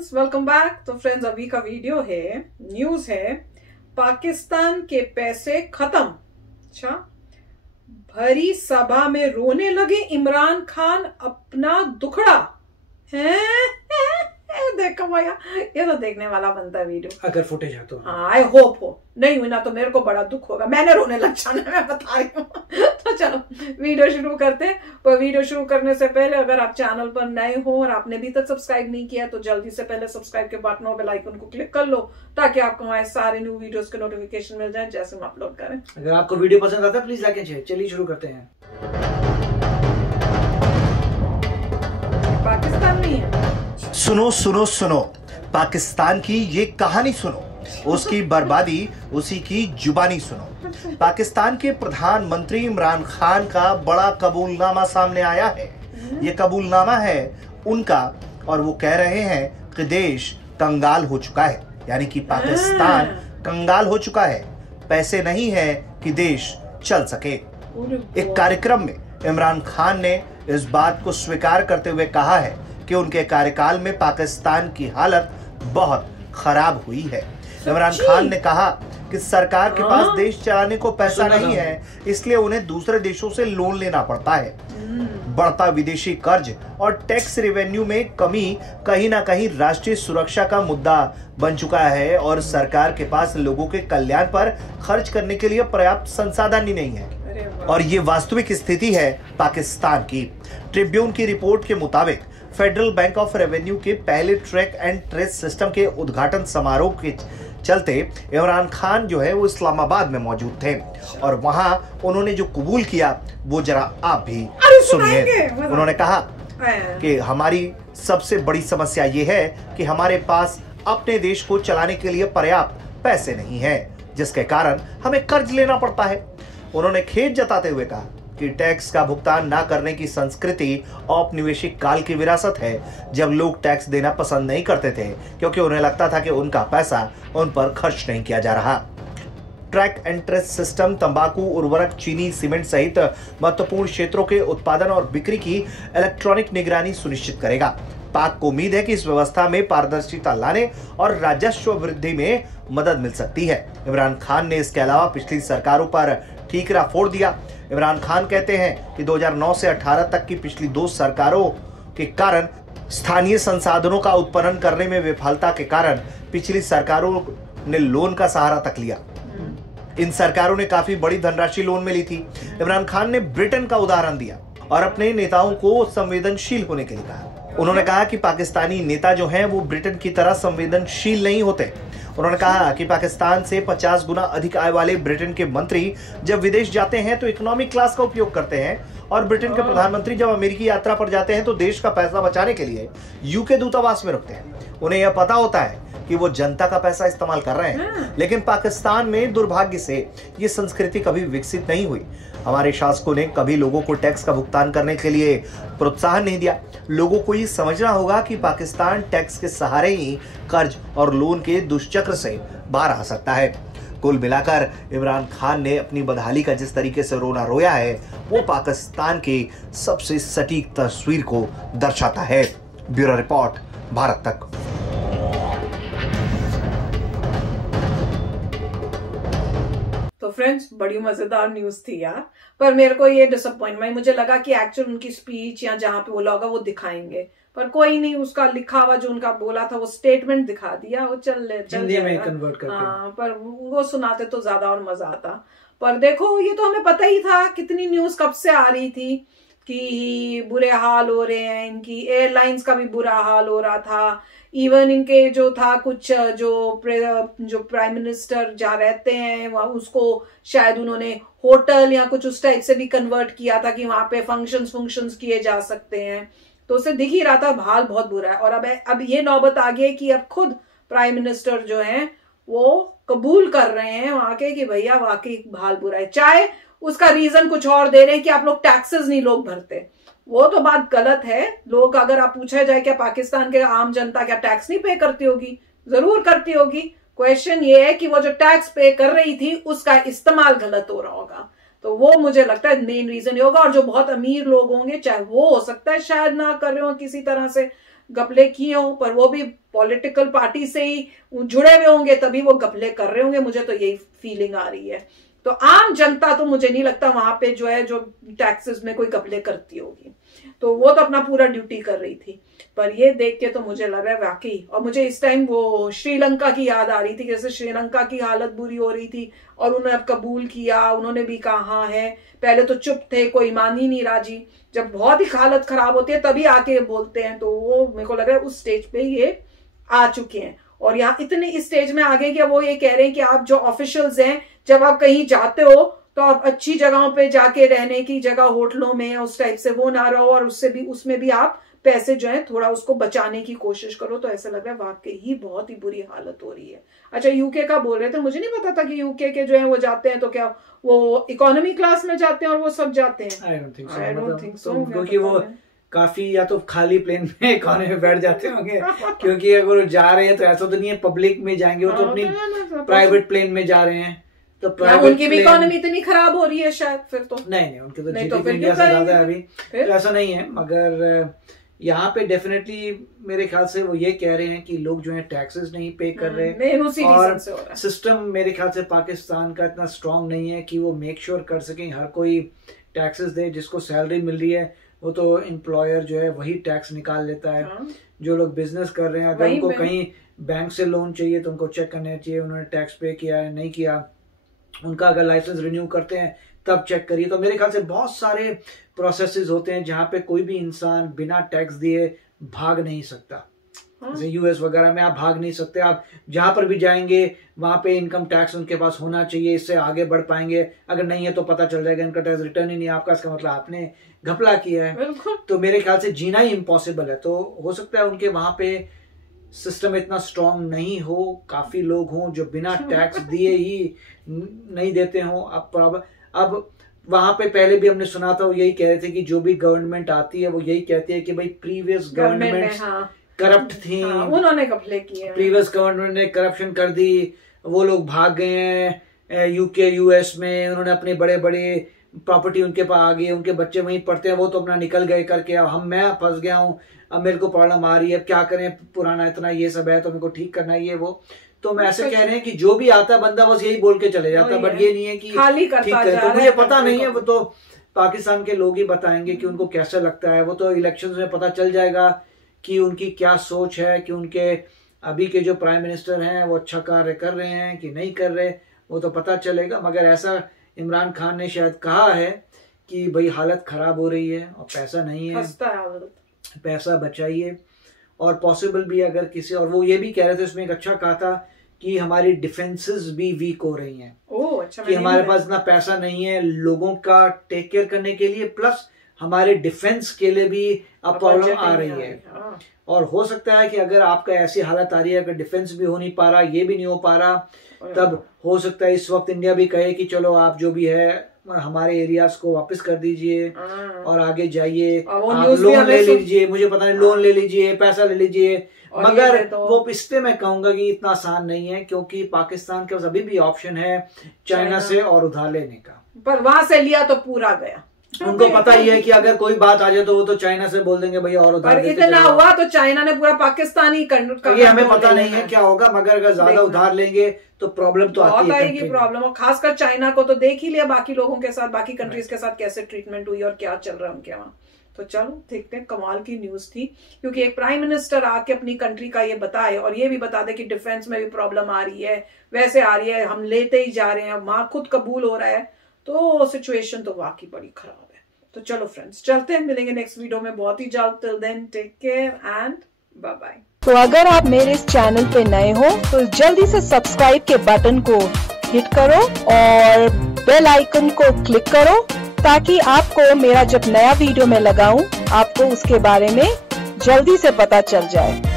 Friends, welcome back. तो friends, अभी का वीडियो है, न्यूज है, पाकिस्तान के पैसे खत्म। अच्छा, भरी सभा में रोने लगे इमरान खान, अपना दुखड़ा है। देखो भैया, ये तो देखने वाला बनता है वीडियो, अगर फुटेज है तो। हाँ, आई होप हो। नहीं हुई ना तो मेरे को बड़ा दुख होगा, मैंने रोने लग जाना, मैं बता रही हूँ। तो चलो वीडियो शुरू करते हैं। पर वीडियो शुरू करने से पहले अगर आप चैनल पर नए हो और आपने अभी तक सब्सक्राइब नहीं किया तो जल्दी से पहले सब्सक्राइब के बटन और बेल आइकन को क्लिक कर लो, ताकि आपको हमारे सारे न्यू वीडियोस के नोटिफिकेशन मिल जाए जैसे हम अपलोड करें। अगर आपको वीडियो पसंद आता है प्लीज लाइक एंड शेयर। चलिए शुरू करते हैं। पाकिस्तान नहीं है। सुनो सुनो सुनो, पाकिस्तान की ये कहानी सुनो, उसकी बर्बादी उसी की जुबानी सुनो। पाकिस्तान के प्रधानमंत्री इमरान खान का बड़ा कबूलनामा सामने आया है। ये कबूलनामा है उनका और वो कह रहे हैं कि देश कंगाल हो चुका है, यानी कि पाकिस्तान कंगाल हो चुका है, पैसे नहीं है कि देश चल सके। एक कार्यक्रम में इमरान खान ने इस बात को स्वीकार करते हुए कहा है कि उनके कार्यकाल में पाकिस्तान की हालत बहुत खराब हुई है। इमरान खान ने कहा कि सरकार के पास देश चलाने को पैसा नहीं है, इसलिए उन्हें दूसरे देशों से लोन लेना पड़ता है। बढ़ता विदेशी कर्ज और टैक्स रेवेन्यू में कमी कहीं ना कहीं राष्ट्रीय सुरक्षा का मुद्दा बन चुका है और सरकार के पास लोगों के कल्याण पर खर्च करने के लिए पर्याप्त संसाधन ही नहीं है। और ये वास्तविक स्थिति है पाकिस्तान की। ट्रिब्यून की रिपोर्ट के मुताबिक फेडरल बैंक ऑफ रेवेन्यू के पहले ट्रैक एंड ट्रेस सिस्टम के उद्घाटन समारोह के चलते इमरान खान जो है वो इस्लामाबाद में मौजूद थे और वहां उन्होंने जो कबूल किया वो जरा आप भी सुनिए। उन्होंने कहा कि हमारी सबसे बड़ी समस्या ये है कि हमारे पास अपने देश को चलाने के लिए पर्याप्त पैसे नहीं है, जिसके कारण हमें कर्ज लेना पड़ता है। उन्होंने खेद जताते हुए कहा कि टैक्स का भुगतान ना करने की संस्कृति औपनिवेशिक काल की विरासत है, जब लोग टैक्स देना पसंद नहीं करते थे क्योंकि उन्हें लगता था कि उनका पैसा उन पर खर्च नहीं किया जा रहा। ट्रैक एंड ट्रेस सिस्टम तंबाकू, उर्वरक, चीनी, सीमेंट सहित महत्वपूर्ण क्षेत्रों के उत्पादन और बिक्री की इलेक्ट्रॉनिक निगरानी सुनिश्चित करेगा। पाक को उम्मीद है कि इस व्यवस्था में पारदर्शिता लाने और राजस्व वृद्धि में मदद मिल सकती है। इमरान खान ने इसके अलावा पिछली सरकारों पर ठीकरा फोड़ दिया। इमरान खान कहते हैं कि 2009 से 18 तक की पिछली 2 सरकारों के कारण स्थानीय संसाधनों का उत्पन्न करने में विफलता के कारण पिछली सरकारों ने लोन का सहारा तक लिया। इन सरकारों ने काफी बड़ी धनराशि लोन में ली थी। इमरान खान ने ब्रिटेन का उदाहरण दिया और अपने नेताओं को संवेदनशील होने के लिए कहा। उन्होंने कहा कि पाकिस्तानी नेता जो हैं वो ब्रिटेन की तरह संवेदनशील नहीं होते। उन्होंने कहा कि पाकिस्तान से 50 गुना अधिक आय वाले ब्रिटेन के मंत्री जब विदेश जाते हैं तो इकोनॉमिक क्लास का उपयोग करते हैं और ब्रिटेन के प्रधानमंत्री जब अमेरिकी यात्रा पर जाते हैं तो देश का पैसा बचाने के लिए यूके दूतावास में रुकते हैं। उन्हें यह पता होता है कि वो जनता का पैसा इस्तेमाल कर रहे हैं, लेकिन पाकिस्तान में दुर्भाग्य से ये संस्कृति कभी विकसित नहीं हुई। हमारे शासकों ने कभी लोगों को टैक्स का भुगतान करने के लिए प्रोत्साहन नहीं दिया। लोगों को ये समझना होगा कि पाकिस्तान टैक्स के सहारे ही कर्ज और लोन के दुष्चक्र से बाहर आ सकता है। कुल मिलाकर इमरान खान ने अपनी बदहाली का जिस तरीके से रोना रोया है वो पाकिस्तान की सबसे सटीक तस्वीर को दर्शाता है। ब्यूरो रिपोर्ट, भारत तक। तो फ्रेंड्स, बड़ी मजेदार न्यूज थी यार, पर मेरे को ये डिसअपॉइंटमेंट, मुझे लगा कि एक्चुअल उनकी स्पीच या जहां पे वो लगा वो दिखाएंगे, पर कोई नहीं। उसका लिखा हुआ जो उनका बोला था वो स्टेटमेंट दिखा दिया, वो चल में कन्वर्ट करके। हाँ, पर वो सुनाते तो ज्यादा और मजा आता। पर देखो, ये तो हमें पता ही था, कितनी न्यूज कब से आ रही थी कि बुरे हाल हो रहे हैं, इनकी एयरलाइंस का भी बुरा हाल हो रहा था। इवन इनके जो था कुछ जो प्राइम मिनिस्टर जहाँ रहते हैं वहाँ, उसको शायद उन्होंने होटल या कुछ उस टाइप से भी कन्वर्ट किया था कि वहां पे फंक्शंस किए जा सकते हैं। तो उसे दिख ही रहा था हाल बहुत बुरा है। और अब ये नौबत आ गई कि अब खुद प्राइम मिनिस्टर जो है वो कबूल कर रहे हैं वहां के कि भैया वाकई हाल बुरा है, चाहे उसका रीजन कुछ और दे रहे हैं कि आप लोग टैक्सेस नहीं लोग भरते। वो तो बात गलत है। लोग, अगर आप पूछा जाए क्या पाकिस्तान के आम जनता क्या टैक्स नहीं पे करती होगी, जरूर करती होगी। क्वेश्चन ये है कि वो जो टैक्स पे कर रही थी उसका इस्तेमाल गलत हो रहा होगा। तो वो मुझे लगता है मेन रीजन ये होगा। और जो बहुत अमीर लोग होंगे, चाहे वो हो सकता है शायद ना कर रहे हो किसी तरह से, घपले किए हों, पर वो भी पॉलिटिकल पार्टी से ही जुड़े हुए होंगे, तभी वो घपले कर रहे होंगे। मुझे तो यही फीलिंग आ रही है। तो आम जनता तो मुझे नहीं लगता वहां पे जो है, जो टैक्सेस में कोई घपले करती होगी, तो वो तो अपना पूरा ड्यूटी कर रही थी। पर ये देख के तो मुझे लग रहा है वाकई, और मुझे इस टाइम वो श्रीलंका की याद आ रही थी, जैसे श्रीलंका की हालत बुरी हो रही थी और उन्होंने अब कबूल किया, उन्होंने भी कहा हाँ है। पहले तो चुप थे, कोई मान ही नहीं राजी, जब बहुत ही हालत खराब होती है तभी आके बोलते हैं। तो वो मेरे को लग रहा है उस स्टेज पे ये आ चुके हैं, और यहाँ इतने इस स्टेज में आ गए कि वो ये कह रहे हैं कि आप जो ऑफिशियल्स हैं, जब आप कहीं जाते हो तो आप अच्छी जगहों पे जाके रहने की जगह, होटलों में उस टाइप से वो ना रहो, और उसमें भी आप पैसे जो है थोड़ा उसको बचाने की कोशिश करो। तो ऐसा लग रहा है वाकई ही बहुत ही बुरी हालत हो रही है। अच्छा, यूके का बोल रहे थे, मुझे नहीं पता था कि यूके के जो है वो जाते हैं तो क्या वो इकोनॉमी क्लास में जाते हैं और वो सब जाते हैं? आई डोंट थिंक सो, क्योंकि वो काफी या तो खाली प्लेन में इकोनॉमी में बैठ जाते होंगे, क्योंकि अगर वो जा रहे हैं तो ऐसा तो नहीं है पब्लिक में जाएंगे, वो तो अपनी प्राइवेट प्लेन में जा रहे हैं। तो उनकी भी इकोनॉमी इतनी खराब हो रही है शायद, फिर तो नहीं उनके तो जीडीपी इंडिया से ज्यादा है अभी, तो ऐसा नहीं है। मगर यहाँ पे डेफिनेटली मेरे ख्याल से वो ये कह रहे हैं कि लोग जो है टैक्सेस नहीं पे कर रहे, और सिस्टम मेरे ख्याल से पाकिस्तान का इतना स्ट्रांग नहीं है कि वो मेक श्योर कर सकें हर कोई टैक्सेस दे। जिसको सैलरी मिल रही है वो तो एम्प्लॉयर जो है वही टैक्स निकाल लेता है। जो लोग बिजनेस कर रहे हैं, अगर उनको कहीं बैंक से लोन चाहिए तो उनको चेक करना चाहिए उन्होंने टैक्स पे किया है नहीं किया। उनका अगर लाइसेंस रिन्यू करते हैं तब चेक करिए। तो मेरे ख्याल से बहुत सारे प्रोसेसेस होते हैं जहां पे कोई भी इंसान बिना टैक्स दिए भाग नहीं सकता। जैसे यूएस वगैरह में आप भाग नहीं सकते, आप जहां पर भी जाएंगे वहां पे इनकम टैक्स उनके पास होना चाहिए, इससे आगे बढ़ पाएंगे। अगर नहीं है तो पता चल जाएगा इनका टैक्स रिटर्न ही नहीं आपका, इसका मतलब आपने घपला किया है। तो मेरे ख्याल से जीना ही इम्पॉसिबल है। तो हो सकता है उनके वहां पे सिस्टम इतना स्ट्रांग नहीं हो, काफी लोग हों जो बिना टैक्स दिए ही नहीं देते हों। अब वहां पे पहले भी हमने सुना था, वो यही कह रहे थे कि जो भी गवर्नमेंट आती है वो यही कहती है कि भाई प्रीवियस गवर्नमेंट करप्ट थी, उन्होंने घपले किए, प्रीवियस गवर्नमेंट ने करप्शन कर दी, वो लोग भाग गए हैं यूके यूएस में, उन्होंने अपने बड़े बड़े प्रॉपर्टी उनके पास आ गई, उनके बच्चे वहीं पढ़ते हैं, वो तो अपना निकल गए करके। अब मैं फंस गया हूँ, अब मेरे को प्रॉब्लम आ रही है, अब क्या करें, पुराना इतना ये सब है तो मेरे को ठीक करना है ये वो। तो मैं ऐसे कह रहे हैं कि जो भी आता है बंदा बस यही बोल के चले जाता है, बट ये नहीं है कि ठीक करे। तो मुझे पता नहीं है, वो तो पाकिस्तान के लोग ही बताएंगे कि उनको कैसा लगता है। वो तो इलेक्शंस में पता चल जाएगा कि उनकी क्या सोच है, कि उनके अभी के जो प्राइम मिनिस्टर हैं वो अच्छा कार्य कर रहे हैं कि नहीं कर रहे, वो तो पता चलेगा। मगर ऐसा इमरान खान ने शायद कहा है कि भाई हालत खराब हो रही है और पैसा नहीं है, पैसा बचाइए। और पॉसिबल भी अगर किसी, और वो ये भी कह रहे थे उसमें एक अच्छा कहा था कि हमारी डिफेंसेस भी वीक हो रही हैं। अच्छा, कि हमारे पास इतना पैसा नहीं है लोगों का टेक केयर करने के लिए, प्लस हमारे डिफेंस के लिए भी अब प्रॉब्लम आ रही है। और हो सकता है कि अगर आपका ऐसी हालत आ रही है, अगर डिफेंस भी हो नहीं पा रहा, ये भी नहीं हो पा रहा, तब हो सकता है इस वक्त इंडिया भी कहे कि चलो आप जो भी है हमारे एरियाज को वापस कर दीजिए और आगे जाइए, आप लोन ले लीजिए, मुझे पता नहीं लोन ले लीजिए, पैसा ले लीजिए। मगर वो इस पे मैं कहूंगा कि इतना आसान नहीं है, क्योंकि पाकिस्तान के पास अभी भी ऑप्शन है चाइना से और उधार लेने का, पर वहां से लिया तो पूरा गया। उनको पता ही है कि अगर कोई बात आ जाए तो वो तो चाइना से बोल देंगे भैया और उधार देते इतना हुआ तो चाइना ने पूरा पाकिस्तान ही ये हमें पता नहीं है क्या होगा, मगर अगर ज्यादा उधार लेंगे तो प्रॉब्लम तो आएगी प्रॉब्लम। और खासकर चाइना को तो देख ही लिया बाकी लोगों के साथ, बाकी कंट्रीज के साथ कैसे ट्रीटमेंट हुई और क्या चल रहा है उनके वहां। तो चलो देखते हैं, कमाल की न्यूज थी, क्योंकि एक प्राइम मिनिस्टर आके अपनी कंट्री का ये बताए और ये भी बता दे कि डिफेंस में भी प्रॉब्लम आ रही है, वैसे आ रही है, हम लेते ही जा रहे हैं, वहां खुद कबूल हो रहा है, तो सिचुएशन तो वाकई बड़ी खराब है। तो चलो फ्रेंड्स चलते हैं, मिलेंगे नेक्स्ट वीडियो में बहुत ही जल्द। Till then take care and bye bye. तो अगर आप मेरे इस चैनल पे नए हो तो जल्दी से सब्सक्राइब के बटन को हिट करो और बेल आइकन को क्लिक करो, ताकि आपको मेरा जब नया वीडियो मैं लगाऊं आपको उसके बारे में जल्दी से पता चल जाए।